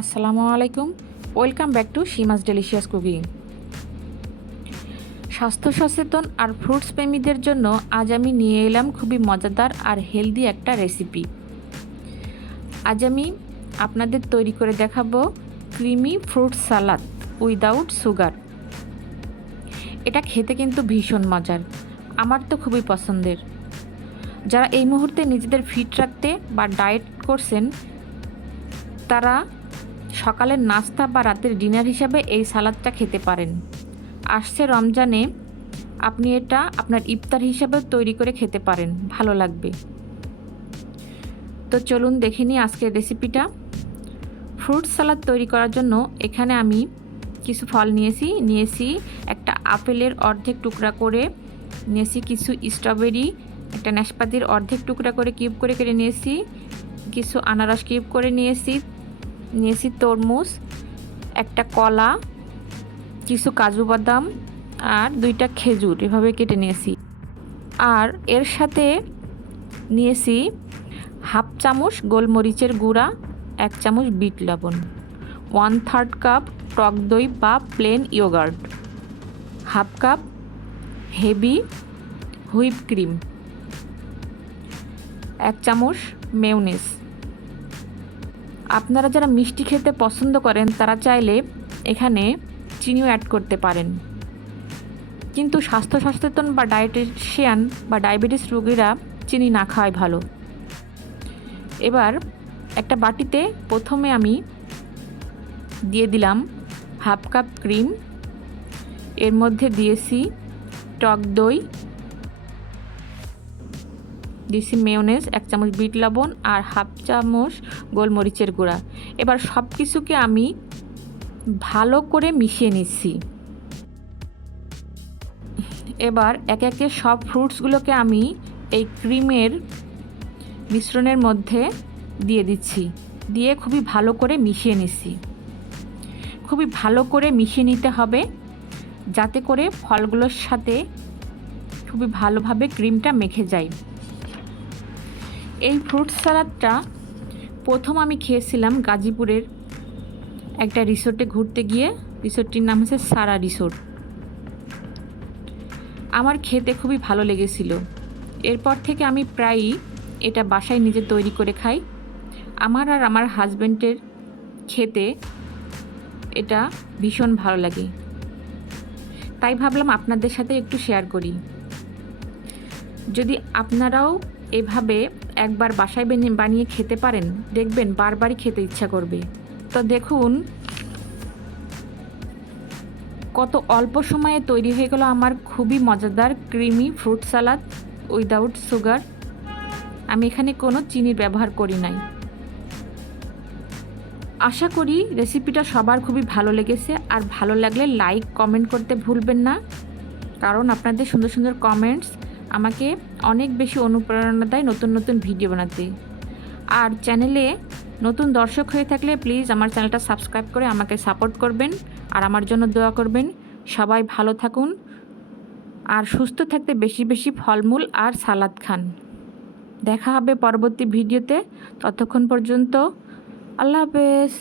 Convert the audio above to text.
আসসালামু আলাইকুম, welcome back to Shima's delicious cooking. স্বাস্থ্য সচেতন আর ফ্রুটস প্রেমীদের জন্য আজ আমি নিয়ে এলাম খুবই মজাদার আর হেলদি একটা রেসিপি। আজ আমি আপনাদের তৈরি করে দেখাবো ক্রিমি ফ্রুট সালাদ উইদাউট সুগার। এটা খেতে কিন্তু ভীষণ মজার, আমার তো খুবই পছন্দের। যারা এই মুহূর্তে নিজেদের ফিট রাখতে বা ডায়েট করছেন, তারা সকালের নাস্তা বা রাতের ডিনার হিসাবে এই সালাদটা খেতে পারেন। আসছে রমজানে আপনি এটা আপনার ইফতার হিসাবেও তৈরি করে খেতে পারেন, ভালো লাগবে। তো চলুন দেখে নিই আজকের রেসিপিটা। ফ্রুট সালাদ তৈরি করার জন্য এখানে আমি কিছু ফল নিয়েছি একটা আপেলের অর্ধেক টুকরা করে নিয়েছি, কিছু স্ট্রবেরি, একটা নাশপাতির অর্ধেক টুকরা করে কিউব করে কেটে নিয়েছি, কিছু আনারস কিউব করে নিয়েছি তরমুজ, একটা কলা, কিছু কাজু বাদাম আর 2টা খেজুর এভাবে কেটে নিয়েছি। আর এর সাথে নিয়েছি হাফ চামচ গোলমরিচের গুঁড়া, 1 চামচ বিট লবণ, 1/3 কাপ টক দই বা plain yoghurt, half cup heavy whip cream, 1 চামচ মেয়োনিজ। আপনারা যারা মিষ্টি খেতে পছন্দ করেন তারা চাইলে এখানে চিনিও অ্যাড করতে পারেন, কিন্তু স্বাস্থ্য সচেতন বা ডায়েটিশিয়ান বা ডায়াবেটিস রোগীরা চিনি না খাওয়াই ভালো। এবার একটা বাটিতে প্রথমে আমি দিয়ে দিলাম হাফ কাপ ক্রিম, এর মধ্যে দিয়েছি টক দই, দিয়েছি মেয়োনেজ, 1 চামচ বিট লবণ আর হাফ চামচ গোলমরিচের গুঁড়া। এবার সব কিছুকে আমি ভালো করে মিশিয়ে নিচ্ছি। এবার একে একে সব ফ্রুটসগুলোকে আমি এই ক্রিমের মিশ্রণের মধ্যে দিয়ে দিচ্ছি, দিয়ে খুবই ভালো করে মিশিয়ে নিচ্ছি। খুবই ভালো করে মিশিয়ে নিতে হবে যাতে করে ফলগুলোর সাথে খুবই ভালোভাবে ক্রিমটা মেখে যায়। এই ফ্রুট সালাদটা প্রথম আমি খেয়েছিলাম গাজীপুরের একটা রিসোর্টে ঘুরতে গিয়ে। রিসোর্টটির নাম হচ্ছে সারা রিসোর্ট। আমার খেতে খুবই ভালো লেগেছিল। এরপর থেকে আমি প্রায়ই এটা বাসায় নিজে তৈরি করে খাই। আমার আর আমার হাজব্যান্ডের খেতে এটা ভীষণ ভালো লাগে, তাই ভাবলাম আপনাদের সাথে একটু শেয়ার করি। যদি আপনারাও এভাবে একবার বাসায় বানিয়ে খেতে পারেন, দেখবেন বারবারই খেতে ইচ্ছা করবে। তো দেখুন কত অল্প সময়ে তৈরি হয়ে গেল আমার খুবই মজাদার ক্রিমি ফ্রুট সালাদ উইদাউট সুগার। আমি এখানে কোনো চিনির ব্যবহার করি নাই। আশা করি রেসিপিটা সবার খুবই ভালো লেগেছে, আর ভালো লাগলে লাইক কমেন্ট করতে ভুলবেন না, কারণ আপনাদের সুন্দর সুন্দর কমেন্টস আমাকে অনেক বেশি অনুপ্রেরণা দেয় নতুন নতুন ভিডিও বানাতে। আর চ্যানেলে নতুন দর্শক হয়ে থাকলে প্লিজ আমার চ্যানেলটা সাবস্ক্রাইব করে আমাকে সাপোর্ট করবেন আর আমার জন্য দোয়া করবেন। সবাই ভালো থাকুন আর সুস্থ থাকতে বেশি বেশি ফলমূল আর সালাদ খান। দেখা হবে পরবর্তী ভিডিওতে, ততক্ষণ পর্যন্ত আল্লাহ হাফেজ।